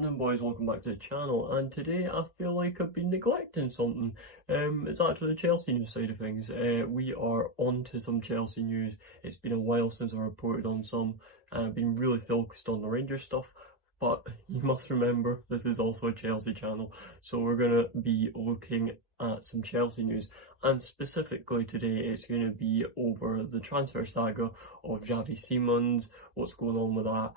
happening, boys? Welcome back to the channel, and today I feel like I've been neglecting something. It's actually the Chelsea news side of things. We are on to some Chelsea news. It's been a while since I reported on some, and I've been really focused on the Rangers stuff, but you must remember this is also a Chelsea channel, so we're going to be looking at some Chelsea news, and specifically today it's going to be over the transfer saga of Xavi Simons, what's going on with that,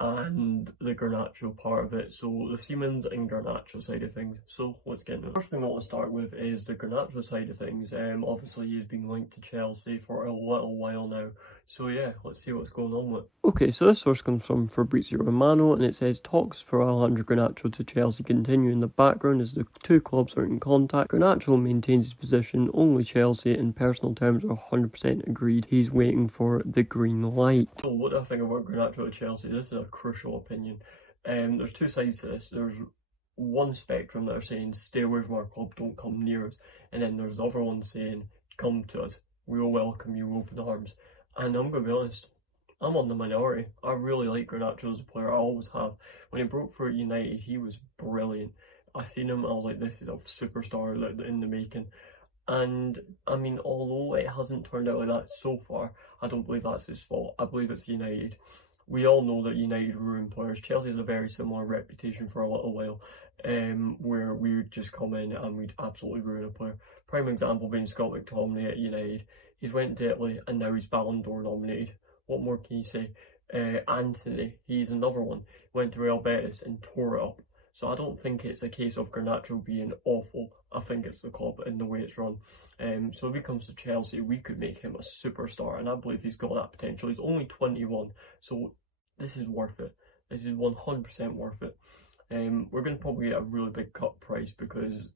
and the Garnacho part of it, so the Siemens and Garnacho side of things. So let's get into it. First thing I want to start with is the Garnacho side of things. Obviously he's been linked to Chelsea for a little while now, so yeah, let's see what's going on with it. Okay, so this source comes from Fabrizio Romano, and it says talks for Alejandro Garnacho to Chelsea continue in the background as the two clubs are in contact. Garnacho maintains his position, only Chelsea in personal terms are 100% agreed. He's waiting for the green light. So what do I think about Garnacho at Chelsea? This is a crucial opinion. There's two sides to this. There's one spectrum that are saying stay away from our club, don't come near us, and then there's the other one saying come to us, we will welcome you with open arms. And I'm going to be honest, I'm on the minority. I really like Garnacho as a player, I always have. When he broke through at United, he was brilliant. I seen him, I was like, this is a superstar in the making. And I mean, although it hasn't turned out like that so far, I don't believe that's his fault. I believe it's United. We all know that United ruin players. Chelsea has a very similar reputation for a little while, where we would just come in and we'd absolutely ruin a player. Prime example being Scott McTominay at United. He's went to Italy and now he's Ballon d'Or nominated. What more can you say? Anthony, he's another one. Went to Real Betis and tore it up. So I don't think it's a case of Garnacho being awful. I think it's the club and the way it's run. So if he comes to Chelsea, we could make him a superstar, and I believe he's got that potential. He's only 21, so this is worth it. This is 100% worth it. We're going to probably get a really big cut price because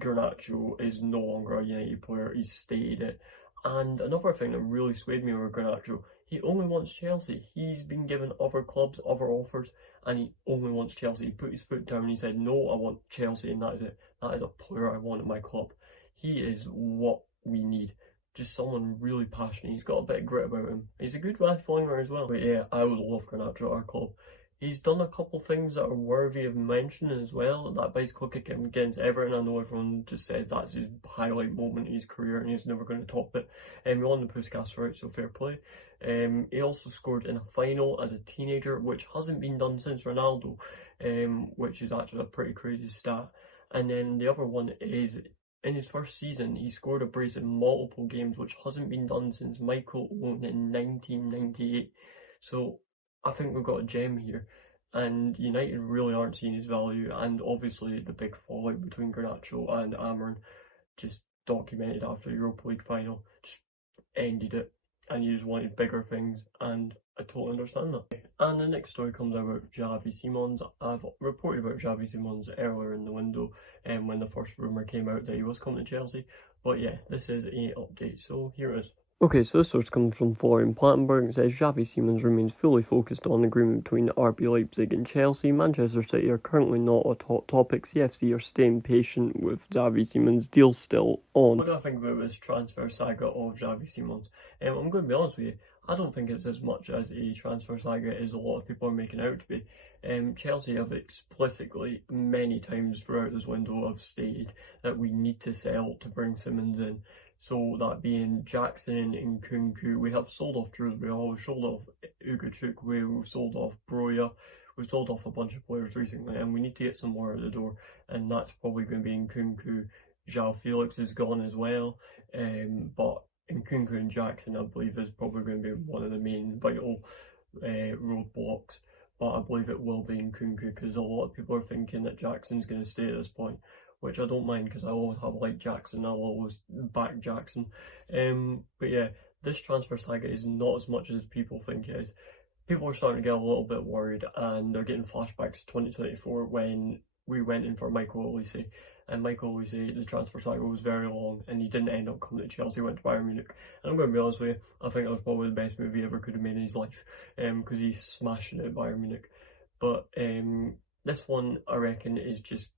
Garnacho is no longer a United player. He's stated it. And another thing that really swayed me over Garnacho, he only wants Chelsea. He's been given other clubs, other offers, and he only wants Chelsea. He put his foot down and he said, no, I want Chelsea, and that is it. That is a player I want in my club. He is what we need. Just someone really passionate. He's got a bit of grit about him. He's a good right winger as well. But yeah, I would love Garnacho at our club. He's done a couple things that are worthy of mention as well. That bicycle kick against Everton, I know everyone just says that's his highlight moment in his career and he's never going to top it. He won the Puskas for it, so fair play. He also scored in a final as a teenager, which hasn't been done since Ronaldo, which is actually a pretty crazy stat. And then the other one is, in his first season, he scored a brace in multiple games, which hasn't been done since Michael Owen in 1998. So I think we've got a gem here, and United really aren't seeing his value, and obviously the big fallout between Garnacho and Amarin, just documented after the Europa League final, just ended it, and you just wanted bigger things, and I totally understand that. And the next story comes out about Xavi Simons. I've reported about Xavi Simons earlier in the window, when the first rumour came out that he was coming to Chelsea, but yeah, this is an update, so here it is. Okay, so this source comes from Florian Plattenberg. It says Xavi Simons remains fully focused on the agreement between RB Leipzig and Chelsea. Manchester City are currently not a top topic. CFC are staying patient with Xavi Simons' deal still on. What do I think about this transfer saga of Xavi Simons? I'm going to be honest with you, I don't think it's as much as a transfer saga as a lot of people are making out to be. Chelsea have explicitly many times throughout this window have stated that we need to sell to bring Simons in. So that being Jackson and Nkunku, we have sold off Drewsbury, we've sold off Ugochukwu, we've sold off Broya, we've sold off a bunch of players recently, and we need to get some more out the door, and that's probably going to be Nkunku. João Felix is gone as well, but Nkunku and Jackson, I believe, is probably going to be one of the main vital roadblocks, but I believe it will be Nkunku, because a lot of people are thinking that Jackson's going to stay at this point, which I don't mind because I always have liked Jackson, I'll always back Jackson. But yeah, this transfer saga is not as much as people think it is. People are starting to get a little bit worried, and they're getting flashbacks to 2024 when we went in for Michael Olise. And Michael Olise, the transfer saga was very long, and he didn't end up coming to Chelsea, he went to Bayern Munich. And I'm going to be honest with you, I think that was probably the best move he ever could have made in his life, because he's smashing it at Bayern Munich. But this one, I reckon, is just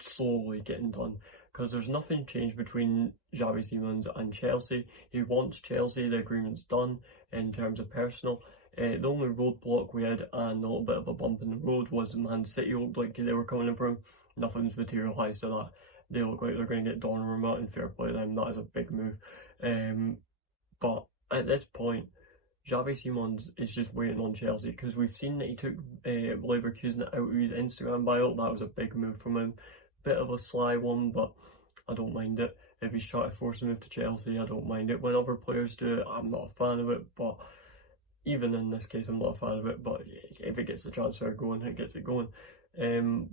slowly getting done, because there's nothing changed between Xavi Simons and Chelsea. He wants Chelsea, the agreement's done in terms of personal. The only roadblock we had and a little bit of a bump in the road was Man City looked like they were coming in for him. Nothing's materialised to that. They look like they're going to get Donnarumma, and fair play to them, that is a big move. But at this point, Xavi Simons is just waiting on Chelsea because we've seen that he took Leverkusen out of his Instagram bio. That was a big move from him. Bit of a sly one, but I don't mind it. If he's trying to force a move to Chelsea, I don't mind it. When other players do it, I'm not a fan of it, but even in this case, I'm not a fan of it. But if it gets the transfer going, it gets it going.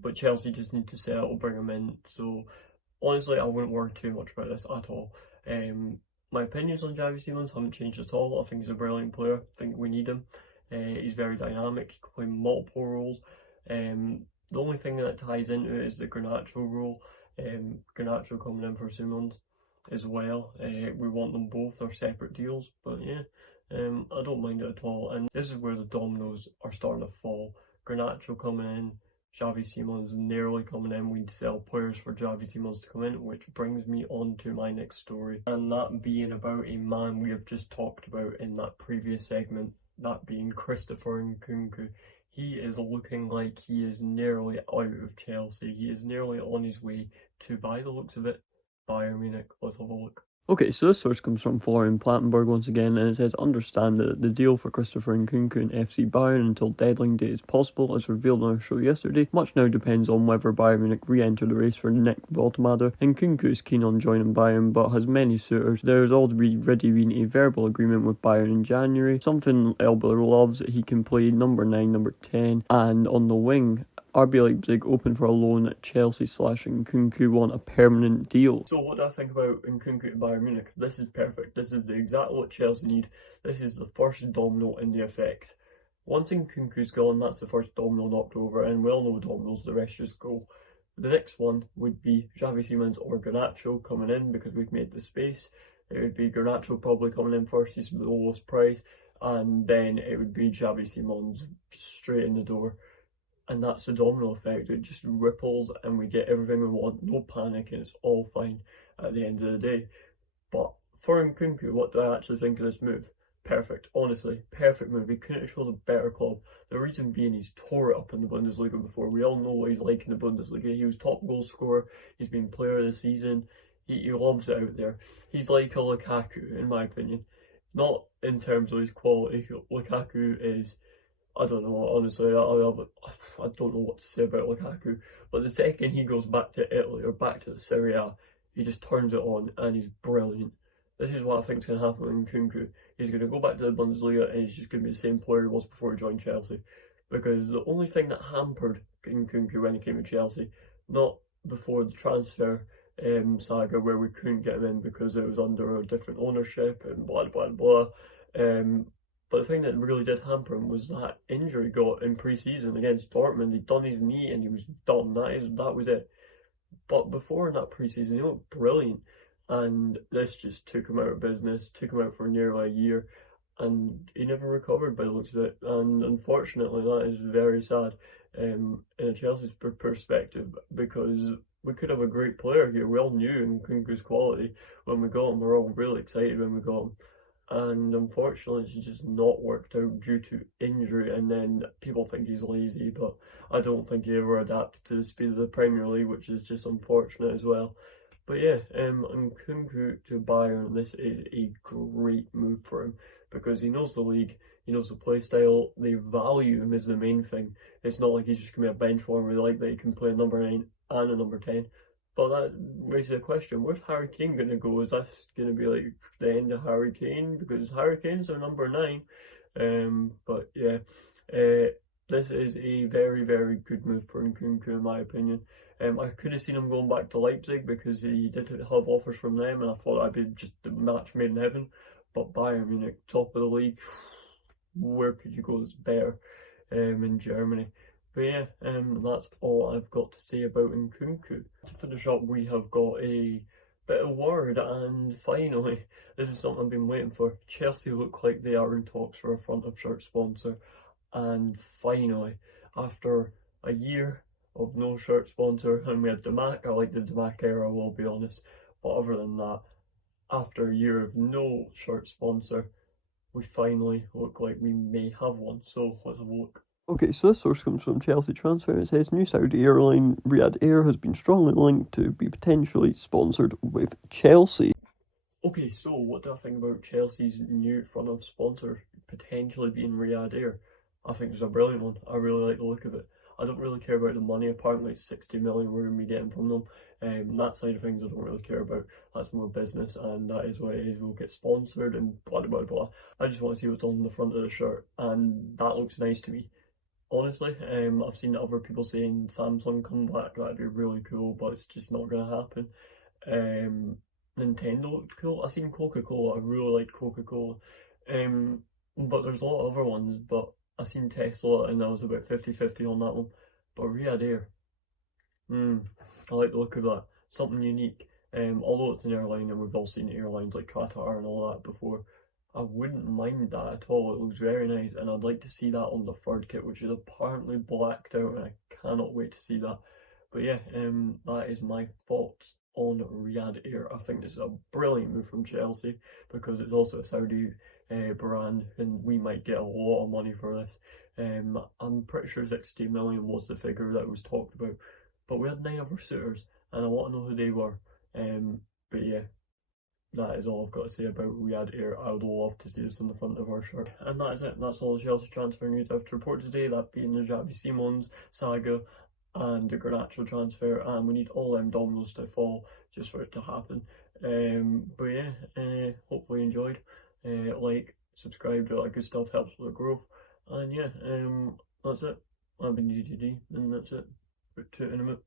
But Chelsea just need to settle, bring him in. So honestly, I wouldn't worry too much about this at all. My opinions on Xavi Simons haven't changed at all. I think he's a brilliant player. I think we need him. He's very dynamic. He can play multiple roles. The only thing that ties into it is the Garnacho role. Garnacho coming in for Simons as well. We want them both. They're separate deals, but yeah, I don't mind it at all. And this is where the dominoes are starting to fall. Garnacho coming in, Xavi Simons nearly coming in. We'd sell players for Xavi Simons to come in, which brings me on to my next story, and that being about a man we have just talked about in that previous segment, that being Christopher Nkunku. He is looking like he is nearly out of Chelsea. He is nearly on his way to, by the looks of it, Bayern Munich. Let's have a look. Okay, so this source comes from Florian Plattenberg once again, and it says, understand that the deal for Christopher Nkunku and FC Bayern until deadline day is possible, as revealed on our show yesterday. Much now depends on whether Bayern Munich re-enter the race for Nick Voltemade. Nkunku is keen on joining Bayern, but has many suitors. There has already been a verbal agreement with Bayern in January, something Elba loves. He can play number 9, number 10, and on the wing. RB Leipzig open for a loan at Chelsea / Nkunku want a permanent deal. So what do I think about Nkunku to Bayern Munich? This is perfect. This is exactly what Chelsea need. This is the first domino in the effect. Once Nkunku's gone, that's the first domino knocked over, and we all know dominoes, the rest just go. The next one would be Xavi Simons or Garnacho coming in because we've made the space. It would be Garnacho probably coming in first, he's the lowest price, and then it would be Xavi Simons straight in the door. And that's the domino effect. It just ripples and we get everything we want. No panic and it's all fine at the end of the day. But for Nkunku, what do I actually think of this move? Perfect. Honestly, perfect move. He couldn't have chosen a better club. The reason being he's tore it up in the Bundesliga before. We all know what he's like in the Bundesliga. He was top goal scorer. He's been player of the season. He loves it out there. He's like a Lukaku, in my opinion. Not in terms of his quality. Lukaku is... I don't know, honestly, I don't know what to say about Lukaku, but the second he goes back to Italy or back to the Serie A, he just turns it on and he's brilliant. This is what I think is going to happen with Nkunku. He's going to go back to the Bundesliga and he's just going to be the same player he was before he joined Chelsea. Because the only thing that hampered Nkunku when he came to Chelsea, not before the transfer saga where we couldn't get him in because it was under a different ownership and blah blah blah. But the thing that really did hamper him was that injury he got in pre-season against Dortmund. He'd done his knee and he was done. That was it. But before in that pre-season, he looked brilliant. And this just took him out of business, took him out for nearly a year. And he never recovered by the looks of it. And unfortunately, that is very sad in a Chelsea's perspective, because we could have a great player here. We all knew Nkunku's quality when we got him. We were all really excited when we got him. And unfortunately it's just not worked out due to injury, and then people think he's lazy, but I don't think he ever adapted to the speed of the Premier League, which is just unfortunate as well. But yeah, Nkunku to Bayern, this is a great move for him because he knows the league, he knows the play style, they value him is the main thing. It's not like he's just going to be a bench warmer, they like that he can play a number 9 and a number 10. But that raises a question, where's Harry Kane going to go? Is that going to be like the end of Harry Kane? Because Harry Kane's our number 9. But yeah, this is a very, very good move for Nkunku in my opinion. I could have seen him going back to Leipzig because he did have offers from them and I thought that'd be just the match made in heaven. But Bayern Munich, top of the league, where could you go that's better in Germany? But yeah, that's all I've got to say about Nkunku. To finish up, we have got a bit of word, and finally, this is something I've been waiting for. Chelsea look like they are in talks for a front of shirt sponsor, and finally, after a year of no shirt sponsor, and we had Damac, I like the Damac era, I will be honest, but other than that, after a year of no shirt sponsor, we finally look like we may have one. So let's have a look. Okay, so this source comes from Chelsea Transfer. It says new Saudi airline Riyadh Air has been strongly linked to be potentially sponsored with Chelsea. Okay, so what do I think about Chelsea's new front of sponsor potentially being Riyadh Air? I think it's a brilliant one. I really like the look of it. I don't really care about the money. Apparently, it's 60 million we're going to be getting from them. That side of things I don't really care about. That's more business, and that is what it is. We'll get sponsored and blah blah blah. I just want to see what's on the front of the shirt, and that looks nice to me. Honestly, I've seen other people saying Samsung come back. That'd be really cool, but it's just not going to happen. Um, Nintendo looked cool. I seen Coca-Cola. I really like Coca-Cola. But there's a lot of other ones. But I seen Tesla, and I was about 50-50 on that one. But Riyadh Air, I like the look of that. Something unique. Although it's an airline, and we've all seen airlines like Qatar and all that before. I wouldn't mind that at all. It looks very nice, and I'd like to see that on the third kit, which is apparently blacked out, and I cannot wait to see that. But yeah, that is my thoughts on Riyadh Air. I think this is a brilliant move from Chelsea because it's also a Saudi brand, and we might get a lot of money for this. I'm pretty sure 60 million was the figure that was talked about, but we had 9 other suitors, and I want to know who they were. But yeah, that is all I've got to say about Riyadh Air. I would love to see this on the front of our shirt. And that is it. That's all the Chelsea transfer news I have to report today. That being the Xavi Simons, Saga, and the Garnacho transfer. And we need all them dominoes to fall just for it to happen. But yeah, hopefully you enjoyed. Like, subscribe, all that good stuff helps with the growth. And yeah, that's it. I've been GGD, and that's it. Put two in a minute.